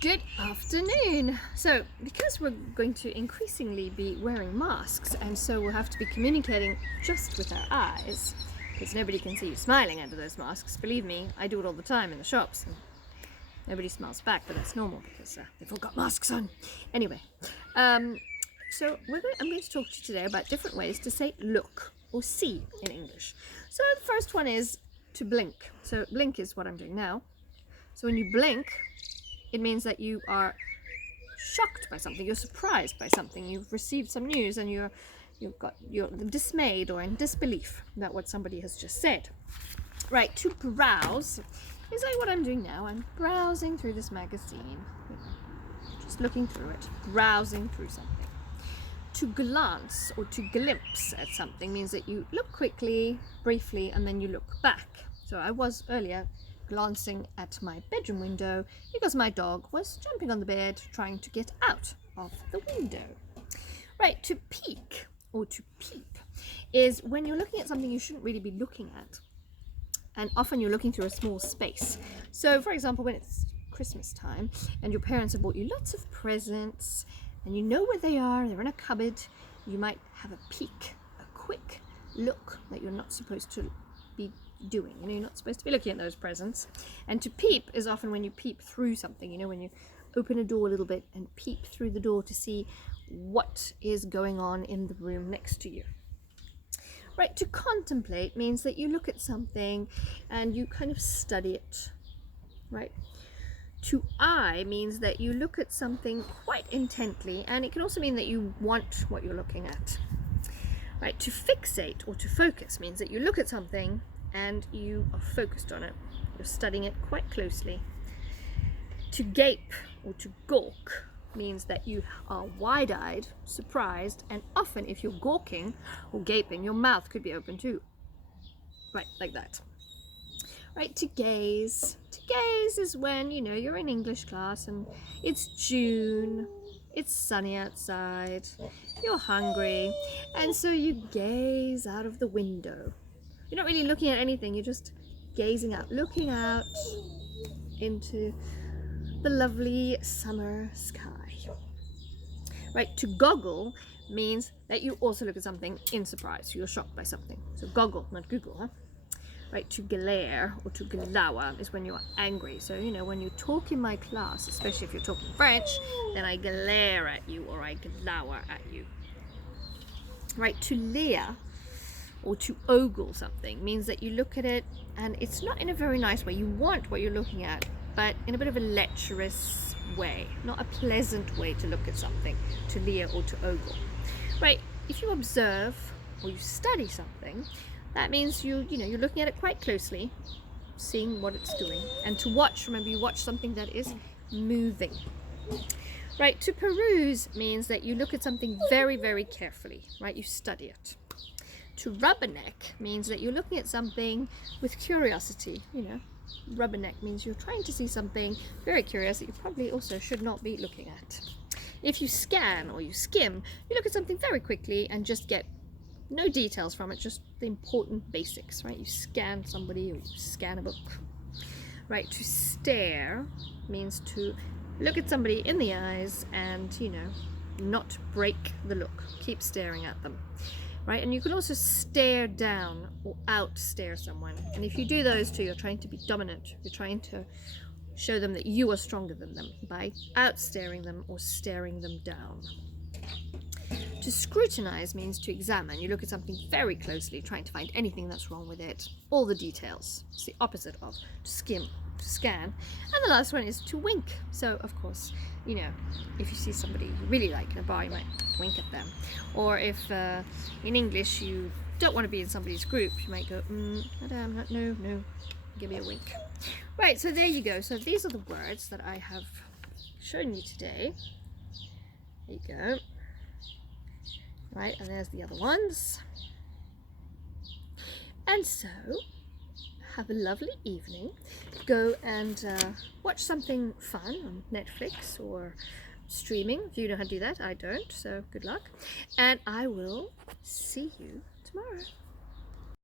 Good afternoon. So, because we're going to increasingly be wearing masks, and so we'll have to be communicating just with our eyes, because nobody can see you smiling under those masks. Believe me, I do it all the time in the shops, and nobody smiles back, but that's normal because they've all got masks on. Anyway, so I'm going to talk to you today about different ways to say look or see in English. So the first one is to blink. So blink is what I'm doing now. So when you blink, it means that you are shocked by something, you're surprised by something, you've received some news and you're dismayed or in disbelief about what somebody has just said. Right, to browse is like what I'm doing now. I'm browsing through this magazine, just looking through it, browsing through something. To glance or to glimpse at something means that you look quickly, briefly, and then you look back. So I was earlier glancing at my bedroom window because my dog was jumping on the bed trying to get out of the window. Right, to peek or to peep is when you're looking at something you shouldn't really be looking at, and often you're looking through a small space. So for example, when it's Christmas time and your parents have bought you lots of presents and you know where they are, they're in a cupboard, you might have a peek, a quick look that you're not supposed to be doing. You're not supposed to be looking at those presents. And to peep is often when you peep through something, when you open a door a little bit and peep through the door to see what is going on in the room next to you. Right, to contemplate means that you look at something and you kind of study it. Right, to eye means that you look at something quite intently, and it can also mean that you want what you're looking at. Right, to fixate or to focus means that you look at something and you are focused on it. You're studying it quite closely. To gape or to gawk means that you are wide-eyed, surprised, and often if you're gawking or gaping, your mouth could be open too. Right, like that. Right, to gaze. To gaze is when, you're in English class and it's June, it's sunny outside, you're hungry, and so you gaze out of the window. You're not really looking at anything, you're just gazing out, looking out into the lovely summer sky. Right, to goggle means that you also look at something in surprise, you're shocked by something. So goggle, not Google, huh? Right, to glare or to glower is when you're angry. So, when you talk in my class, especially if you're talking French, then I glare at you or I glower at you. Right, to leer or to ogle something means that you look at it and it's not in a very nice way. You want what you're looking at, but in a bit of a lecherous way, not a pleasant way to look at something, to leer or to ogle. Right, if you observe or you study something, that means you're looking at it quite closely, seeing what it's doing. And to watch, remember, you watch something that is moving. Right, to peruse means that you look at something very, very carefully, right? You study it. To rubberneck means that you're looking at something with curiosity, Rubberneck means you're trying to see something very curious that you probably also should not be looking at. If you scan or you skim, you look at something very quickly and just get no details from it, just the important basics, right? You scan somebody or you scan a book. Right, to stare means to look at somebody in the eyes and, not break the look. Keep staring at them. Right, and you can also stare down or outstare someone. And if you do those two, you're trying to be dominant. You're trying to show them that you are stronger than them by outstaring them or staring them down. To scrutinize means to examine. You look at something very closely, trying to find anything that's wrong with it, all the details. It's the opposite of to skim, to scan. And the last one is to wink. So, of course, if you see somebody you really like in a bar, you might wink at them. Or if in English you don't want to be in somebody's group, you might go, madam, no, give me a wink. Right, so there you go. So these are the words that I have shown you today. There you go. Right, and there's the other ones. And so, have a lovely evening. Go and watch something fun on Netflix or streaming. If you know how to do that, I don't, so good luck. And I will see you tomorrow.